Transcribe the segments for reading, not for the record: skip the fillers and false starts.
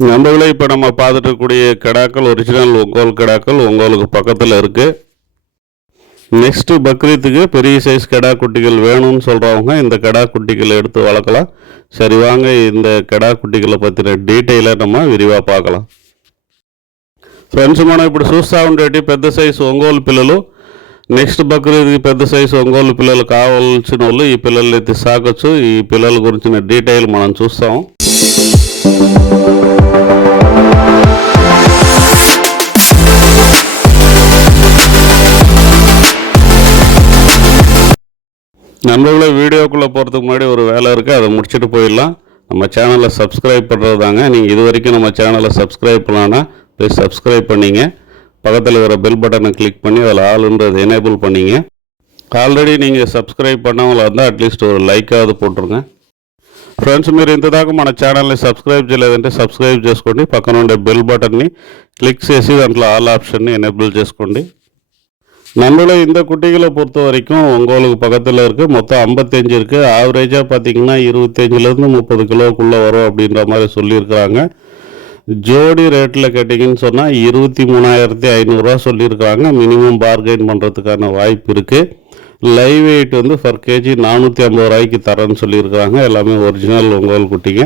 நண்பர்களே, இப்போ நம்ம பார்த்துட்டு இருக்கக்கூடிய கிடாக்கள் ஒரிஜினல் ஒங்கோல் கிடாக்கள் உங்களுக்கு பக்கத்தில் இருக்குது. நெக்ஸ்ட்டு பக்ரீத்துக்கு பெரிய சைஸ் கிடா குட்டிகள் வேணும்னு சொல்கிறவங்க இந்த கிடா குட்டிகளை எடுத்து வளர்க்கலாம். சரி, வாங்க இந்த கிடா குட்டிகளை பற்றின டீட்டெயிலை நம்ம విరివిగా பார்க்கலாம். ఫ్రెండ్స్, మనం ఇప్పుడు చూస్తూ ఉండేటి పెద్ద సైజు ఒంగోలు పిల్లలు. నెక్స్ట్ బక్రీద్కి పెద్ద సైజు ఒంగోలు పిల్లలు కావాల్సిన వాళ్ళు ఈ పిల్లల్ని ఎత్తి సాగొచ్చు. ఈ పిల్లల గురించిన డీటెయిల్ మనం చూస్తాం. நண்பர்களே, வீடியோக்குள்ளே போகிறதுக்கு முன்னாடி ஒரு வேலை இருக்குது, அதை முடிச்சுட்டு போயிடலாம். நம்ம சேனலை சப்ஸ்கிரைப் பண்ணுறது தாங்க. நீங்கள் இது வரைக்கும் நம்ம சேனலை சப்ஸ்கிரைப் பண்ணலான்னா ப்ளீஸ் சப்ஸ்கிரைப் பண்ணிங்க. பக்கத்தில் இருக்கிற பெல் பட்டனை கிளிக் பண்ணி அதில் ஆளுன்றது எனேபிள் பண்ணிங்க. ఆల్రెడీ நீங்கள் సబ్స్క్రైబ్ பண்ணவங்களா இருந்தால் అట్లీస్ట్ ஒரு లైకాவது పోట్రుங்க. ఫ్రెండ్స్, మీరు ఇంతదాకా మన ఛానల్ని సబ్స్క్రైబ్ చేయలేదంటే సబ్స్క్రైబ్ చేసుకోండి. పక్కన ఉండే బెల్ బటన్ని క్లిక్ చేసి దాంట్లో ఆల్ ఆప్షన్ని எனேபிள் చేసుకోండి. நம்மள இந்த குட்டிகளை பொறுத்த வரைக்கும் உங்களுக்கு பக்கத்தில் இருக்குது. மொத்தம் 55 இருக்குது. ஆவரேஜாக பார்த்தீங்கன்னா 25லேருந்து 30 கிலோக்குள்ளே வரும் அப்படின்ற மாதிரி சொல்லியிருக்கிறாங்க. ஜோடி ரேட்டில் கேட்டிங்கன்னு சொன்னால் 23,500 சொல்லியிருக்கிறாங்க. மினிமம் பார்கெயின் பண்ணுறதுக்கான வாய்ப்பு இருக்குது. லைவ் வெயிட் வந்து பர் கேஜி 450 தரேன்னு சொல்லியிருக்கிறாங்க. எல்லாமே ஒரிஜினல் ஒங்கோல் குட்டிங்க.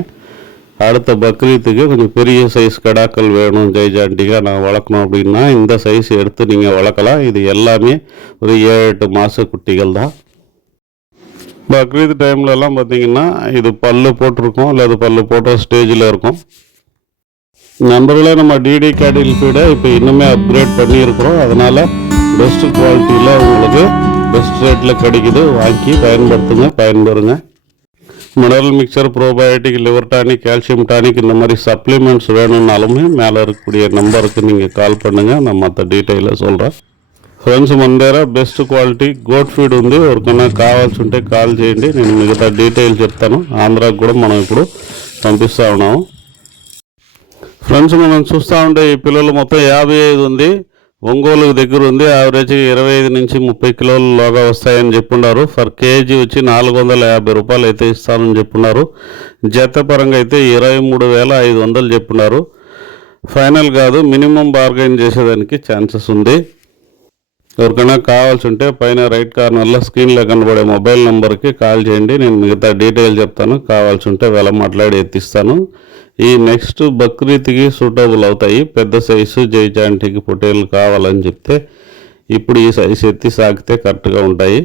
அடுத்த பக்ரீத்துக்கு கொஞ்சம் பெரிய சைஸ் கடாக்கள் வேணும், ஜெய்ஜாண்டிக்காக நான் வளர்க்கணும் அப்படின்னா இந்த சைஸ் எடுத்து நீங்கள் வளர்க்கலாம். இது எல்லாமே ஒரு 7-8 மாத குட்டிகள் தான். பக்ரீத் டைம்லலாம் பார்த்திங்கன்னா இது பல்லு போட்டிருக்கோம், இல்லை அது பல்லு போட்ட ஸ்டேஜில் இருக்கும். நண்பர்களே, நம்ம டிடி கேட்டில் ஃபீடை இப்போ இன்னுமே அப்கிரேட் பண்ணியிருக்கிறோம். அதனால் பெஸ்ட்டு குவாலிட்டியில் உங்களுக்கு பெஸ்ட் ரேட்டில் கிடைக்குது. வாங்கி பயன்படுத்துங்க, பயன்பெறுங்க. Mineral mixture, probiotic, liver tonic, calcium tonic இந்த மாதிரி சப்ளிமெண்ட்ஸ் வேணும்னாலுமே மேலே இருக்கக்கூடிய நம்பருக்கு நீங்கள் கால் பண்ணுங்கள். நான் மற்ற డీటెయిల్ சொல்கிறேன். ఫ్రెండ్స్, మన దగ్గర బెస్ట్ క్వాలిటీ గోట్ ఫీడ్ ఉంది. ఎవరికైనా కావాల్సి ఉంటే కాల్ చేయండి, నేను మిగతా డీటెయిల్ చెప్తాను. ఆంధ్రాకి కూడా మనం ఇప్పుడు పంపిస్తూ ఉన్నాము. ఫ్రెండ్స్, మనం చూస్తూ ఉంటే ఈ పిల్లలు మొత్తం 55 ఉంది. ఒంగోలు దగ్గర ఉంది. యావరేజ్ 25 నుంచి 30 కిలోలలోగా వస్తాయని చెప్పున్నారు. ఫర్ కేజీ వచ్చి 450 రూపాయలు అయితే ఇస్తానని చెప్పున్నారు. జత పరంగా అయితే 23,500 చెప్పున్నారు. ఫైనల్ కాదు, మినిమం బార్గెయిన్ చేసేదానికి ఛాన్సెస్ ఉంది. ఎవరికైనా కావాల్సి ఉంటే పైన రైట్ కార్నర్లో స్క్రీన్లో కనబడే మొబైల్ నెంబర్కి కాల్ చేయండి. నేను మిగతా డీటెయిల్ చెప్తాను. కావాల్సి ఉంటే వేళ మాట్లాడి ఎత్తిస్తాను. ఈ నెక్స్ట్ బక్రీత్కి సూటబుల్ అవుతాయి. పెద్ద సైజు జైజాంటికి పొట్టేళ్ళు కావాలని చెప్తే ఇప్పుడు ఈ సైజు ఎత్తి సాగితే కరెక్ట్గా ఉంటాయి.